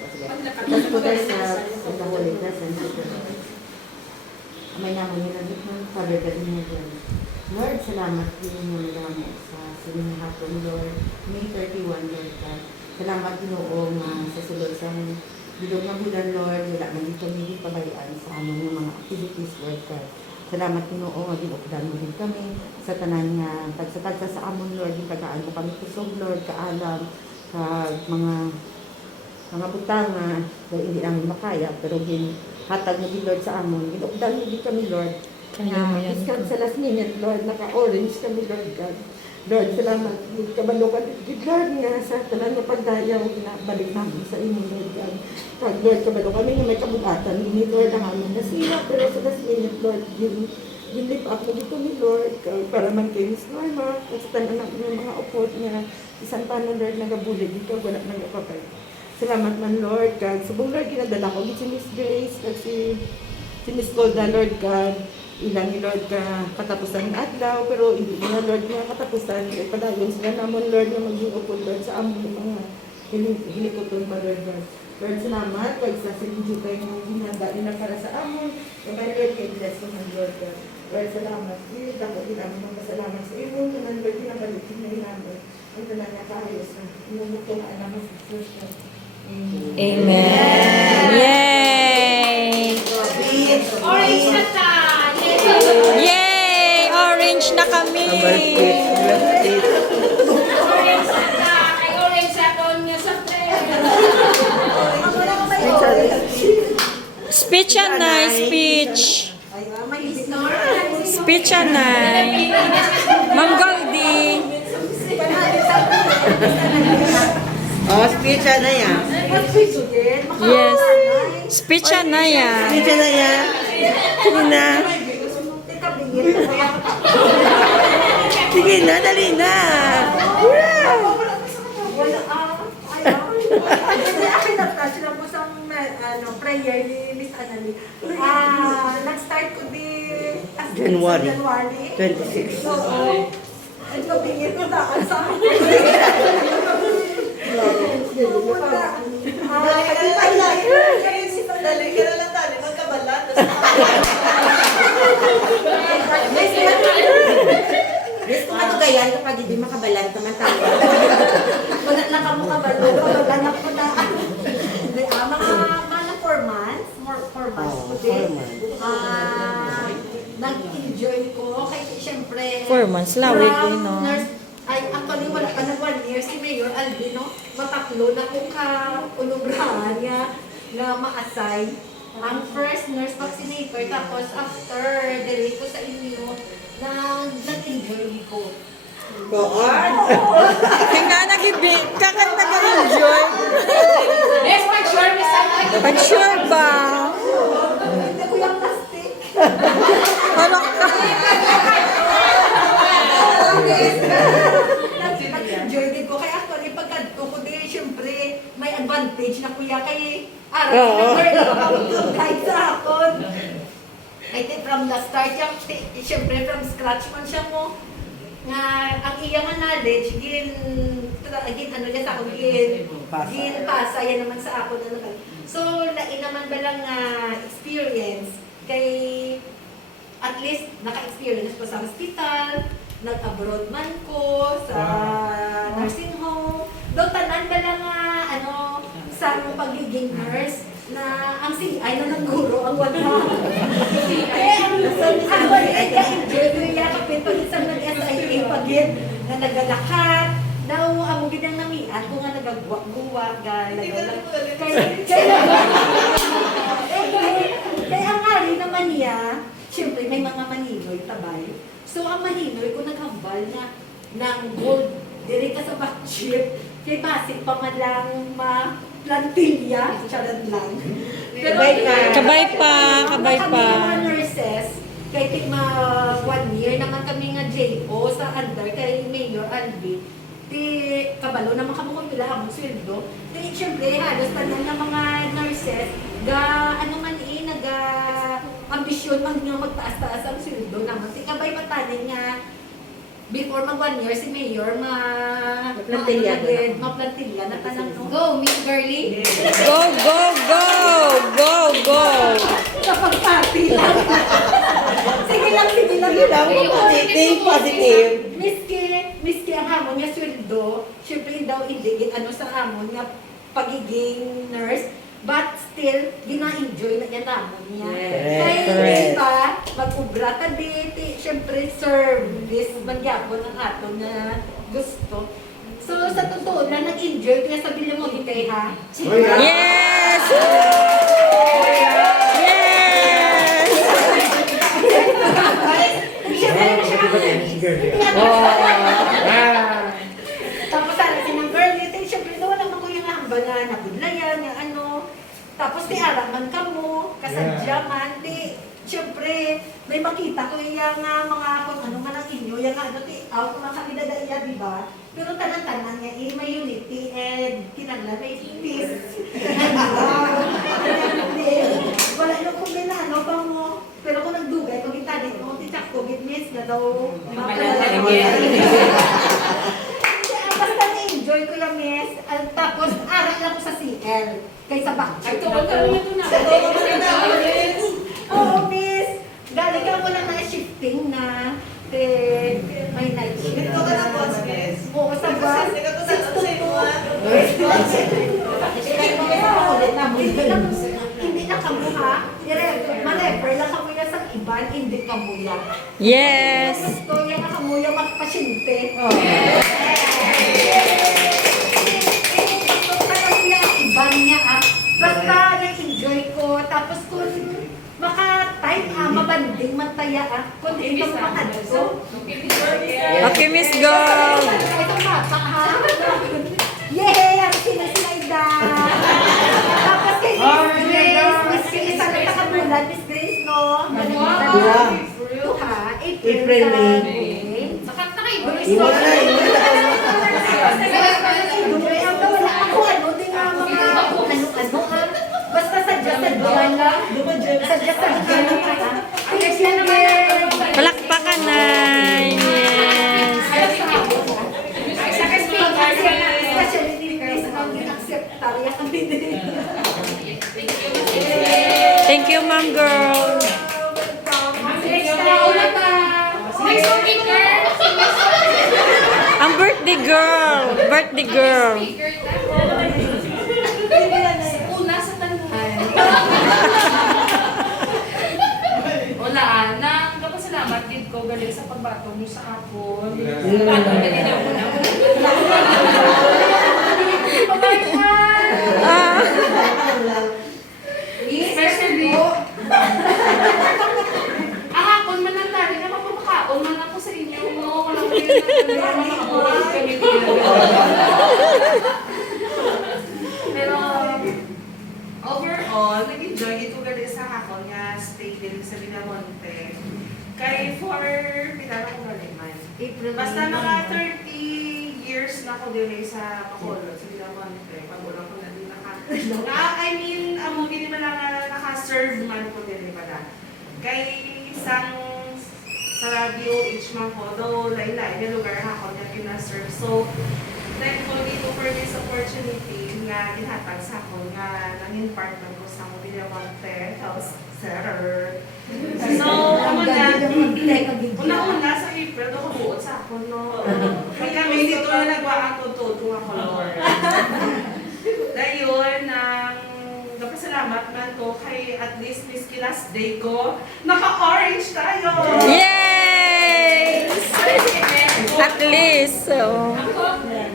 Tapos po tayo sa Holy Presence. May naman nila dito, Father God niya dyan. Lord, salamat din niyo madami sa sining hapon, Lord. May 31, Lord God. Salamat Ginoo sa sulod sa bilog ng bulan, Lord. Wala man dito may pabayaan sa among mga activities, Lord God. Salamat Ginoo nga ginukdan mo din kami sa tanan nga tagsa sa amon, Lord. Yung tagaan mo kami kusog, Lord, kaalam, mga butang na hindi namin makaya, pero hatag mo din, Lord, sa amon. Ginukdan mo din kami, Lord. Iskan sa last minute, Lord, naka-orange kami, Lord God. Lord, salamat. Kabalukan, Lord, nga sa tanan nga pagdayaw, balik namin sa inyo, Lord God. Pag, Lord, kabalo kami na may kabugatan, hindi, Lord, ang amin nasira, pero sa last minute, Lord, lift up mo dito ni Lord, para man kayo Miss Norma, sa tanan ng mga upot niya, isang paano, Lord, nagabuli dito, wala nang kapapay. Salamat man, Lord, kag subong, Lord, ginadala ko, si Miss Grace, kag si Miss Golda, Lord, God, ilan ni Lord ka katapusan ng adlaw, pero hindi na, Lord, nga katapusan, kaya padayon sila namon, Lord, na maging upod, Lord, sa among mga hilikoton pa, Lord, God. Lord, salamat, kag sa sinidyo kayo ng ginada nila para sa amon, kaya Lord, kay bless mo ng Lord, God. Lord, salamat, Lord, ako din namin mga salamat sa iyo, naman, Lord, pinabalitin na inamin, ang tanan niya kaayos na, inumukto na alam mo sa Jesus, God. Amen. Yay! Orange na Yay! Orange na kami! Orange na Ay, orange sa niya sa Speech and nice speech. Speech and nice. Ma'am Goldie. Oh, speech na yan. Yes. Speech and na yan. Speech na yan. Sige na. Sige na, dali na. Prayer ni Miss Annalie. Nag-start ko di January 26. 26. Oo. At pabingin ko na sa akin. Pumunta. Dali ka na lang tali, magkabalat. Yes, kung ano gayan kapag hindi makabalan naman tayo. Wala na ka mo kabalo. Kabaganap ko na. Mga 4 months. 4 months ko din. Nag-enjoy ko. Kaya siyempre. 4 months lawig ko, no? Ay, actually, wala ka na 1 year si Mayor Albino. Matatlo na kung ka-unugrahan niya na ma-assign. Ang first nurse vaccinator, tapos after delay ko sa inyo, nag-enjoy ko. Doon. Tingnan kakang nag-enjoy. Yes, for sure, Miss Annalie. Pag-sure ba? Hindi ko yung plastic. Parang ka. Nag-enjoy din ko. Kaya actually, pagkanto ko din, syempre, may advantage na kuya kay araw na kahit sa akon. I think from the start, syempre from scratch man siya mo, nga ang iya nga knowledge, ano niya sa akon, gin pasa, yan naman sa ako na naman. So, naman ba lang experience, kay at least naka-experience ko sa hospital, nag-abroad man ko, sa nursing home. Doon tanan ba lang sa pagiging nurse, na ang CI na ng guro ang wala. Ako nag-enjoy ko yung kapito isang nag-SIA pagin na nagalakad. Daw ang ginang namian ko nga nagagwa-guwa, kaya ang ari naman niya, siyempre may mga maninoy tabay. So ang maninoy ko naghambal na ng gold, diri ka sa backchip, kay basic pa man lang plantilla, charot lang. Pero Kabay pa. kami mga nurses, kay tigma 1 year naman kami nga JO sa under kay Mayor Albi. Di kabalo naman kami kung pila ang sweldo. Di syempre halos tanan ng mga nurses ambisyon man nga magtaas-taas ang sweldo naman. Di kabay matanin nga before mag 1 year, si Mayor, Maplantilya ko na. maplantilya na tanang no. Go, Miss Girly. Go, go, go! Go, go! Kapag party lang. Sige lang, sige lang. Sige lang, positive, positive. Miski ang hamon niya sweldo, syempre daw hindi ano sa hamon niya pagiging nurse, but still, gina-enjoy na niya namon niya. Correct, Kaya correct. iba, mag-ubra ka dito, syempre service, magyapon ang ato na gusto. So, sa totoo na, nag-enjoy kaya sa Bilimonte, ha? Yes! Yes! Tapos sabi ng girl, ito syempre doon naman ko yung hamba na nabudlayan, yung ano. Tapos di araman ka mo, kasadya man, di, syempre, may makita ko yung mga kung ano man ang inyo, yung ano, di, out mga kapidadaya, di ba? Pero tanan-tanan niya, may unity and kinala, may peace. Wala yung kung ano pa mo. Pero kung nagdugay, kung itali mo, titsak ko, miss na daw. Basta na-enjoy ko yung miss. Tapos, aral lang ko sa CL. Kaysa back. Ay, tuwag ka rin ito na. Oo, miss. Galing ka mo lang na shifting na. May night shift. Ito ka na, boss, miss. Oo, sa bus. Kasi ka to 6 to 2. Hindi na kamuha. Ma-refer lang kamuya sa iban, hindi kamuya. Yes! Gusto yung kamuya magpasyente. Gusto ka kamuya ang iban niya ah. Basta na-enjoy ko. Tapos kung maka-time mabanding mataya ah. Kung hindi ka makadso. Okay, Miss Gold! Ito bata ha. Yay! Ang sinaslayda! Tapos kay Miss Grace, Miss Grace, isa na nakabulan, Miss Grace, no? Yeah. Ito ha, April, May. Sakat na kayo. Iwan na, iwan na. Wala ako ano, di nga mga ano-ano ha. Basta sadya-sadya lang. Sadya-sadya lang ha. Thank you, girl. Palakpakan na! Yes! Especially ni Grace, ang ginacceptarya kami din. Thank you, ma'am girl! Next speaker. Ang birthday girl! Birthday girl! Una sa tanong. Wala, nang kapasalamat din ko galing sa pagbato mo sa hapon. Bato na din ako na. Especially, ang hapon man ang tari na mapapakaon man ako sa inyo. Walang ko yun na makakabuhay kami Pero, overall, nag-enjoy ito gali sa hapon nga stay din sa Villamonte. Kay for pinala ko gali man. Basta mga 30 years na ako din sa Bacolod, sa Villamonte. Pag-ulang ko na din I mean, amo gini man na naka-serve man ko din pala. Kay isang sa radio each man ko, though lain-lain yung lugar ako niya pina-serve. So, thankful dito for this opportunity nga ginhatag sa ako nga nanging part man ko sa Villamonte Health Center. So, una-una sa April, nakabuot sa ako, no? Kaya kami dito na nagwaang tututo ako, Lord. Dayon, napasalamat man ko kay at least miski last day ko, naka-orange tayo! Yay! At least, so...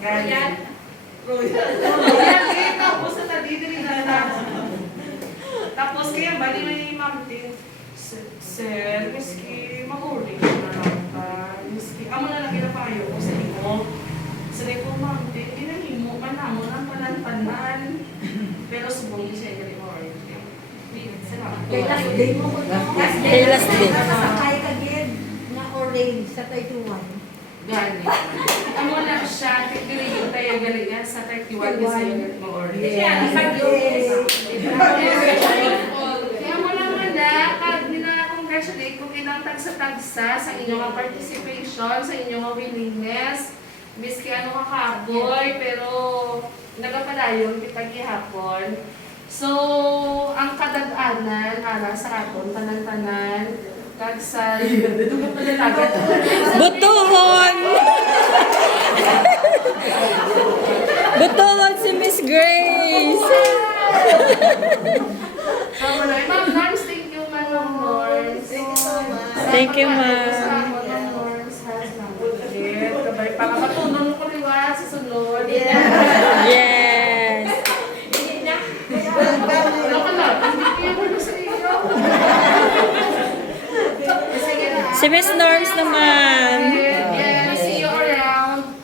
Ayan. Royal. Tapos na nadidiri na. Tapos kaya bali may mountain. Sir, miski mag-orange na lang ka. Miski, amo na lang ginapayo ko sa inyo. Sa ko mountain, ginahimo man namo ng panan-panan. Pero subong di siya yung orange. Salamat. Kay last day mo ko. Kay last day. Nasakay ka din na orange sa 31. Gani. Amo na siya, tigdiri yung tayo galingan sa 31 kasi yung orange. Kaya Kaya mo naman na, pag nila-congratulate ko kinang tagsa-tagsa sa inyong participation, sa inyong willingness. Miski ano kakaboy, pero nagapadayon kita gihapon. So, ang kadag-anan para sa aton tanan-tanan kag sa Butuhon! Butuhon si Miss Grace! So, Ma'am Norms, thank you, Ma'am Norms. Thank you so much. Thank you, ma'am. Sa Ma'am Norms has nabulit. Kabay, para matunan ko liwa sa sunod. Yes! Ano ka lang? Hindi ko na sa iyo. Sige na. Si Miss Norms naman. Yeah, see you around.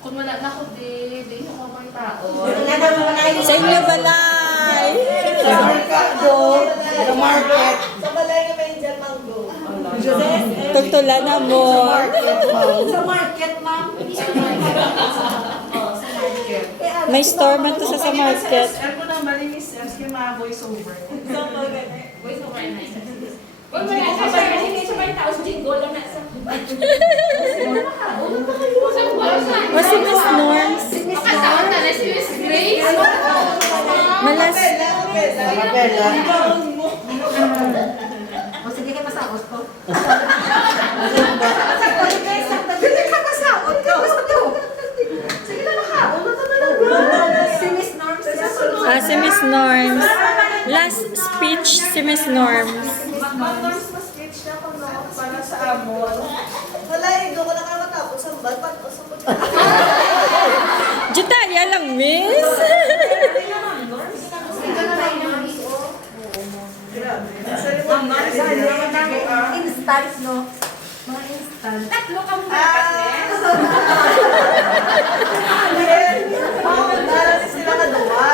Kung wala na ako di ako mga tao. Sa inyo balay! Sa merkado, sa market. Sa balay ka may dyan mango. Tutula na mo. Sa market, ma'am. Oh, sa market. May store man to sa market. Ako na malinis, kaya ma-voice over. Voice over na. Huwag mo na sa hindi sa mga tao sa jingle lang na sa O si Miss Norms. Malas. Kapela. O sige kayo masaos ko. Hindi ka masaot ka. Sige na makaon na talaga. Si Miss Norms. Si Miss Norms. Last speech si Miss Norms. Mag-norms pa speech na ako no, para sa amon. Wala, hindi ko na matapos ang bat. Patapos ako dyan. Jutaya lang, Miss. Instant, no? Mga instant. Tatlo kang Para sila kadawa.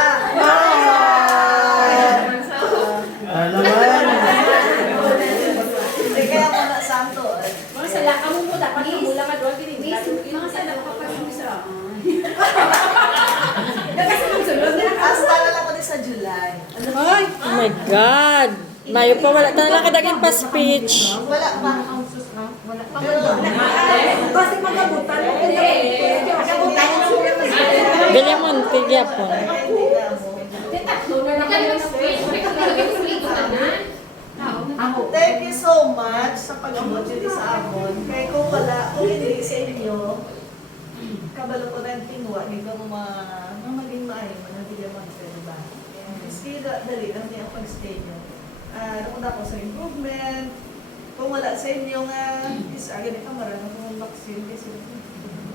Ano naman? Hindi kaya ako na santo. Mga sala ka mo po dapat ang mula nga doon tinignan. Mga sala ka pa yung isa. Nagkasunod na Hasta na lang ko din sa July. Ay, oh my God. Mayo pa, wala na lang kadagin pa speech. Wala pa. wala pa kasi magabutan mo magabutan mo Belamonte gyapon. tatlo na lang yung speech ako Thank you so much sa pag-abot yun sa amon. Kaya kung wala, kung hindi sa inyo, kabalo ko na yung tinwa, hindi ko maging maayo mo, hindi naman sa diba? Kasi dali lang niya ang pag-stay nyo. Nakunta ko sa improvement. Kung wala sa inyo nga, is agad ka marami kung vaccine kasi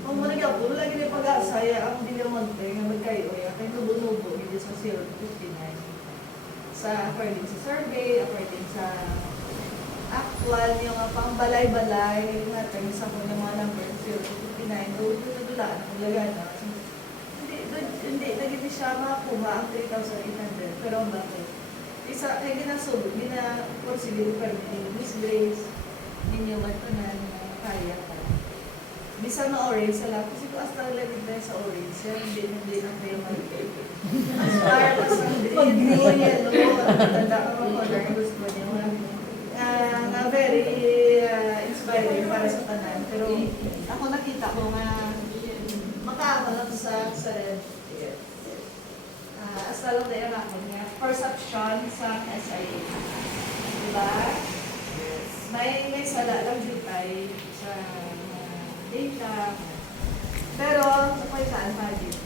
kung mo nagyaw po, lagi na pag-aasaya ang Diamante nga magkayo kay nubo-nubo hindi sa 0 to 59. Sa according sa survey, according sa actual, yung pang-balay-balay natin sa mga number 0 to 59, doon nadulaan ang lagana. Hindi, naging siya makakuha ang 3,800. Pero ang bakit? Isa, kaya ginasulog, gina-consider pa rin Miss Grace, ninyo matanan na kaya ka. Bisa na orange sa lahat. Kasi kung hasta lamig tayo sa orange, yan hindi na kayo mag-green. Aspire pa sa green, yellow, tanda ka mga color, gusto niyo. Na very inspiring para sa tanan. Pero ako nakita ko nga makakalang sa red. Hasta lang tayo ako nga perception sa SIA. Diba? May sala lang din tayo sa data. Pero, sa pagkaan pa din.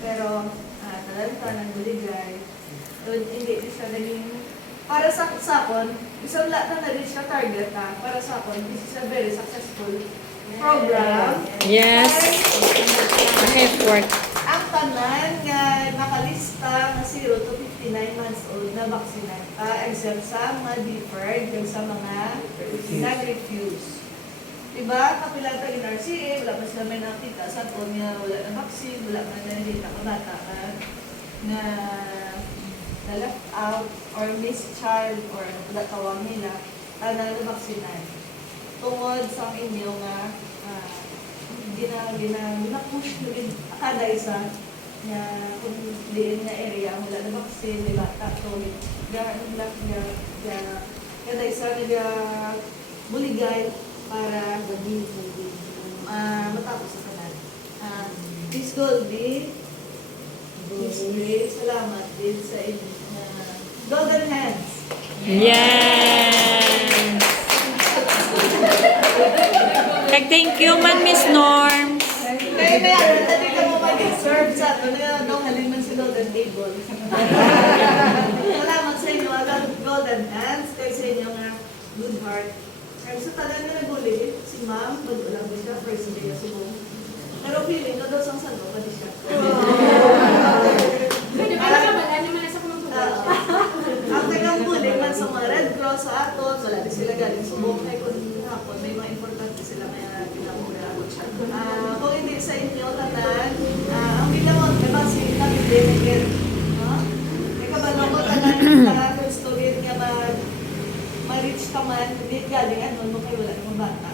Pero, talanta ng buligay. Hindi siya naging, para sa sakon, isang lahat na rin siya target para sa sakon, this is a very successful program. Yes. Ang effort. Ang tanan nga nakalista nga 0 to 59 months old na baksinata, except sa mga deferred, yung sa mga nag-refuse. Diba? Kapilata in RCA, wala pa sila may nakita sa niya, wala na vaccine, wala na hindi nakabata na na-left out or missed child or wala tawag nila, na vaksinan. Tungod sa inyo nga gina-push kada isa na kung diin na area wala na vaccine, wala tato, kada isa buligay para matapos sa kanan. Miss Goldie, Miss Grace, salamat din sa inyo. Golden hands. Yes! Thank you man, Miss Norm. Kaya na yan, hindi ka mo mag-serve sa ito na nung haliman si Golden Table. Salamat sa inyo, Golden Hands, kaya sa inyo nga good heart. Kaya sa tanan na naguli, si Ma'am, wala ba siya, first day sa buong. Pero feeling ko daw sang sano, pati siya. Pwede ba na kabala naman nasa kumagubal? Ang tagang buling man sa mga Red Cross sa aton, wala din sila galing subong kay kung hapon, may mga importante sila kaya ginamura ako siya. Kung hindi sa inyo, tanan, ang bilamon, diba si Nabibigil? May kabalo ko tanan, gusto rin nga ma-reach ka man, hindi galing ano, no kayo wala ng bata.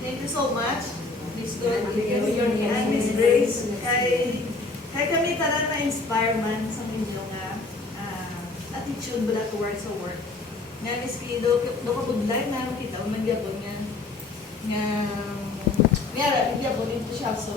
Thank you so much, Miss Goldie, and Miss Grace. Kay kami tanan na-inspire man sa inyo nga attitude bala towards sa work. Nga Miss Kido, do ka budlay na kita man gyapon nga nga gyapon ito siya so